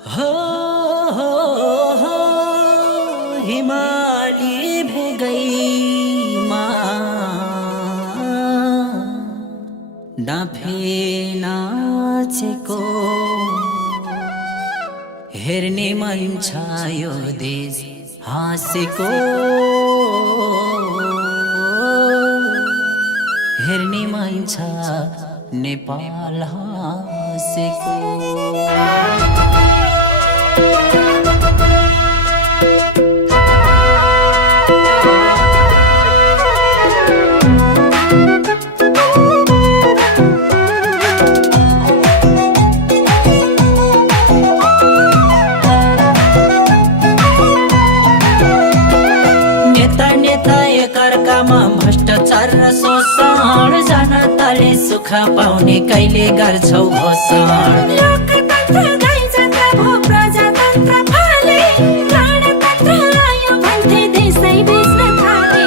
हो, हो हिमाली भेगैमा डाँफे नाचेको हेर्ने मन छ यो देश हाँसेको हेर्ने मन छ नेपाल हाँसेको। भ्रष्टाचार र शोषण जनताले सुख पाउने कहिले गर्छौ घोषण। लोकतन्त्र गैजन्त्र भो प्रजातन्त्र फाले गणतन्त्र आयो भन्थे देशै बेच्न थाले।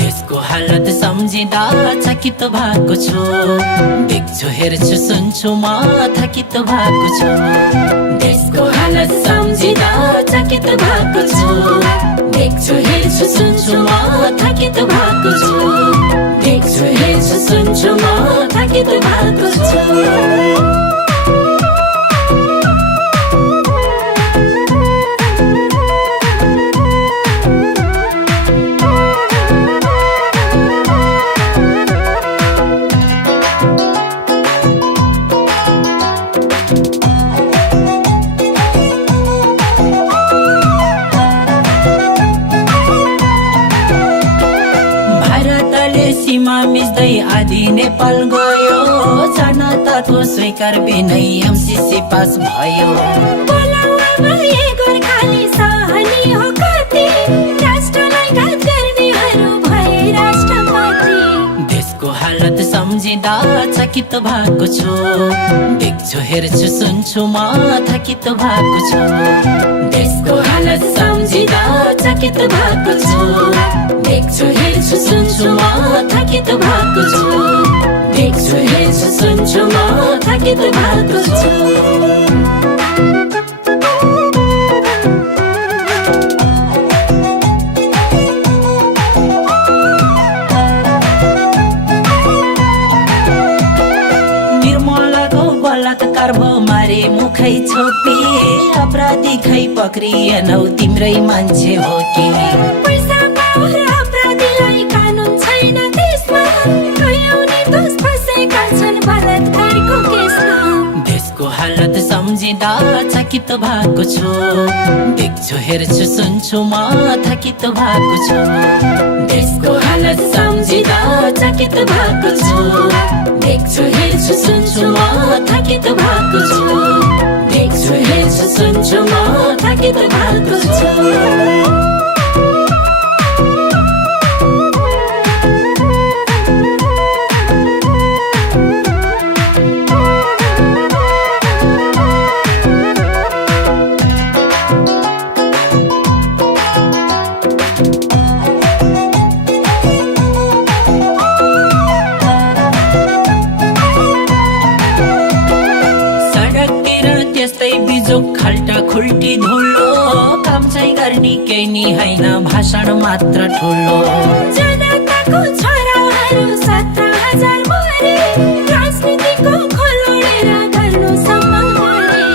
देशको हालत सम्झिँदा चकित भएको छु, देख्छु हेर्छु सुन्छु म थकित भएको छु। देशको हालत सम्झिँदा चकित भएको छु, देख्छु हेर्छु सुन्छु म थकित भएको छु। देख्छु हेर्छु सुन्छु म थकित भएको छु। सीमा मिच्दै आदि नेपाल गयो, जनताको स्वीकार बिनै एमसीसी पास भयो। बोलाउमा ए गोर्खाली सहनी हो कति, राष्ट्रलाई घात गर्नेहरू भए राष्ट्रपति। देशको हालत सम्झिँदा चकित भएको छु, देख्छु हेर्छु सुन्छु म थकित भएको छु। देशको हालत सम्झिँदा चकित भएको छु, देख्छु हेर्छु सुन्छु म थकित भएको छु। देख्छु हेर्छु सुन्छु म थकित भएको छु। बलात्कार भो मारे मुखै छोपी, अपराधी खै पक्रिएनौ तिम्रै मान्छे हो कि। पैसा पावर अपराधीलाई कानुन छैन देशमा, कयौं निर्दोष फसेका छन् बलात्कारको केसमा। देशको हालत सम्झिँदा चकित भएको छु, देख्छु हेर्छु सुन्छु म थकित भएको छु। देशको हालत सम्झिँदा चकित भएको छु, देख्छु हेर्छु सुन्छु म थकित भएको छु। देख्छु हेर्छु सुन्छु म थकित भएको छु। त्यस्तै बिजोक खाल्टा खुल्टी धुलो, काम चाहिँ गर्ने केही नि हैन भाषण मात्र ठुलो। जनताको छोराहरू 17,000 मरे, राजनीतिको खोलोडेर गर्नुसम्म गरे।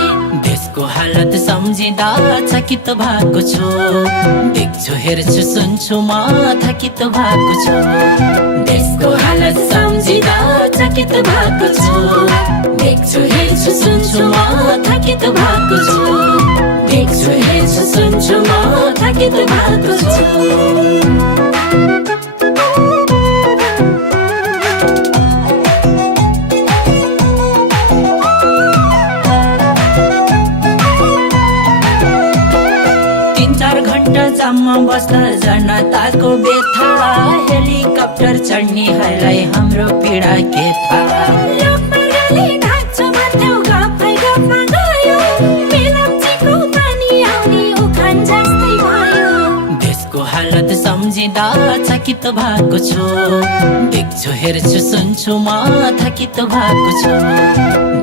देशको हालत सम्झिँदा चकित भएको छु, देख्छु हेर्छु सुन्छु म थकित भएको छु। देशको हालत सम्झिँदा चकित भएको छु, देख्छु हेर्छु सुन्छु म थकित भएको छु। देख्छु हेर्छु सुन्छु म थकित भएको छु। जाममा बस्दा जनताको व्यथा, हेलिकप्टर चढ्नेहरूलाई हाम्रो पीडा के थाहा। लोकमार्गले ढाक्छु भन्थ्यौ गफै गफमा गयो, मेलम्चीको पानी आउने उखान जस्तै भयो। देशको हालत सम्झिँदा चकित भएको छु, देख्छु हेर्छु सुन्छु म थकित भएको छु।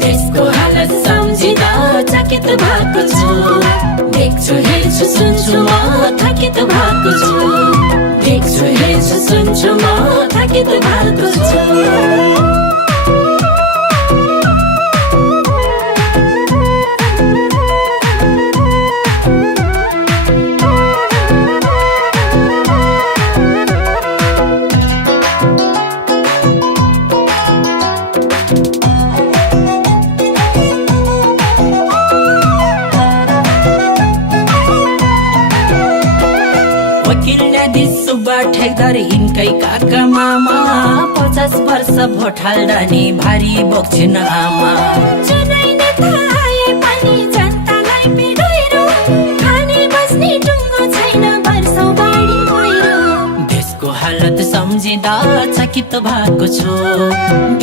देशको हालत सम्झिँदा चकित भएको छु, भएको छु देख्छु हेर्छु सुन्छु म थकित भएको छु वकिल न्यायाधीश सुब्बा ठेकदार यिनकै काका मामा 50 वर्ष भोट हाल्दा नि भारी बोक्छिन् आमा जुनै नेता आए पनि जनतालाई पिडोइरो खाने बस्ने टुङ्गो छैन वर्षौं बाढी पहिरो देशको हालत सम्झिँदा चकित भएको छु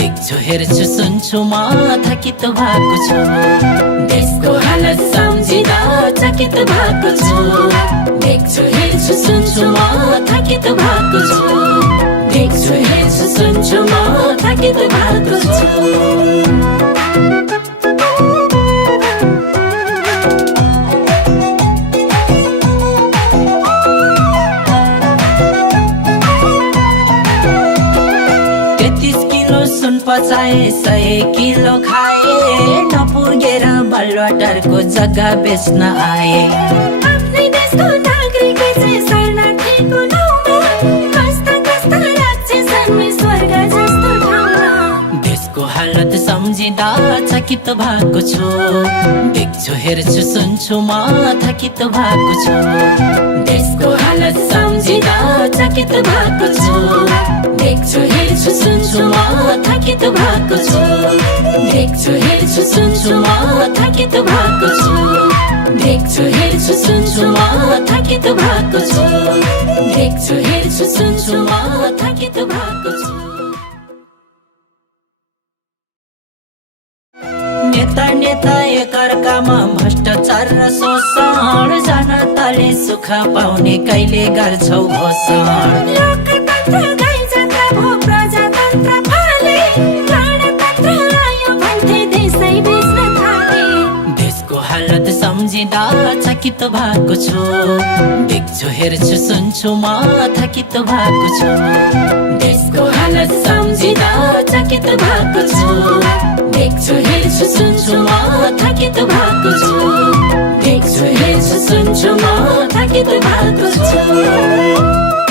देख्छु हेर्छु सुन्छु म थकित भएको छु देशको हालत सम्झिँदा चकित भएको छु देख्छु हेर्छु सुन्छु म थकित भएको छु देख्छु हेर्छु सुन्छु म थकित भएको छु सुन पचाए 100 किलो खाए नपुगेर बालवाटारको जग्गा बेच्न आए आफ्नै देशको नागरिकै चाहिँ शरणार्थीको नाउँमा कस्ता कस्ता राज्य जन्मे स्वर्ग जस्तो ठाउँमा देशको हालत सम्झिँदा चकित भएको छु देख्छु हेर्छु सुन्छु म थकित भएको छु देशको हालत सम्झिँदा चकित भएको छु देख्छु हेर्छु सुन्छु म थकित भएको छु देख्छु हेर्छु सुन्छु म थकित भएको छु देख्छु हेर्छु सुन्छु म थकित भएको छु देख्छु हेर्छु सुन्छु म थकित भएको छु नेता एकअर्कामा भ्रष्टाचार र शोषण जनताले सुख पाउने कहिले गर्छौ घोषण लोकतन्त्र गाई जात्रा भो प्रजातन्त्र फाले गणतन्त्र आयो भन्थे देशै बेच्न थाले देशको हालत सम्झिँदा चकित भएको छु देख्छु हेर्छु सुन्छु म थकित भएको छु देशको हालत सम्झिँदा चकित भएको छु देख्छु हेर्छु सुन्छु म थकित भएको छु देख्छु हेर्छु सुन्छु म थकित भएको छु